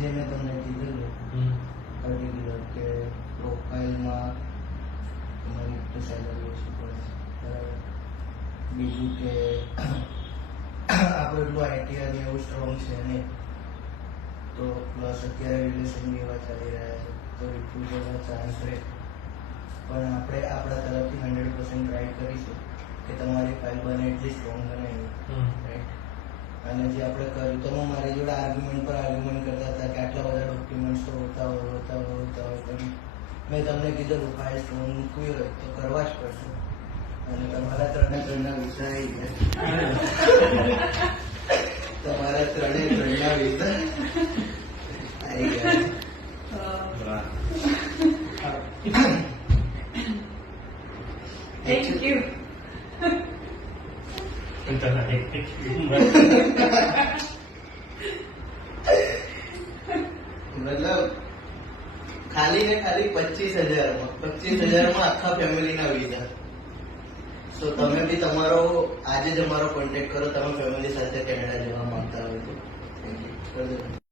જે મેં તમને કીધેલું પર્ટિક્યુલર કે પ્રોફાઇલમાં તમારી તો સેલરી ઓછી પડે બરાબર. બીજું કે આપણે એટલું આઈટીઆર એવું સ્ટ્રોંગ છે નહીં, તો પ્લસ અત્યારે રિલેશન બી એવા ચાલી રહ્યા છે, તો એટલું બધા ચાન્સ રહે. પણ આપણે આપણા તરફથી 100% ટ્રાય કરીશું કે તમારી ફાઇલ બને એટલી સ્ટ્રોંગ બને રાઈટ. અને જે આપણે કર્યું તો મારી જોડે આર્ગ્યુમેન્ટ પર આર્ગ્યુમેન્ટ કરતા હતા કે આટલા બધા ડોક્યુમેન્ટ્સ તો હોતા હોય પણ મેં તમને કીધું ફાઇલ સ્ટ્રોંગ મૂકવી હોય તો કરવા જ પડશે. અને તમારા ત્રણના વિઝા આવી ગયા, તમારા ત્રણના વિઝા આવી ગયા. Thank you. મતલબ ખાલી ને ખાલી 25,000 આખા ફેમિલીના વિઝા. સો તમે બી તમારો આજે જ અમારો કોન્ટેક્ટ કરો, તમે ફેમિલી સાથે કેનેડા જવા માંગતા હોય તો. Thank you.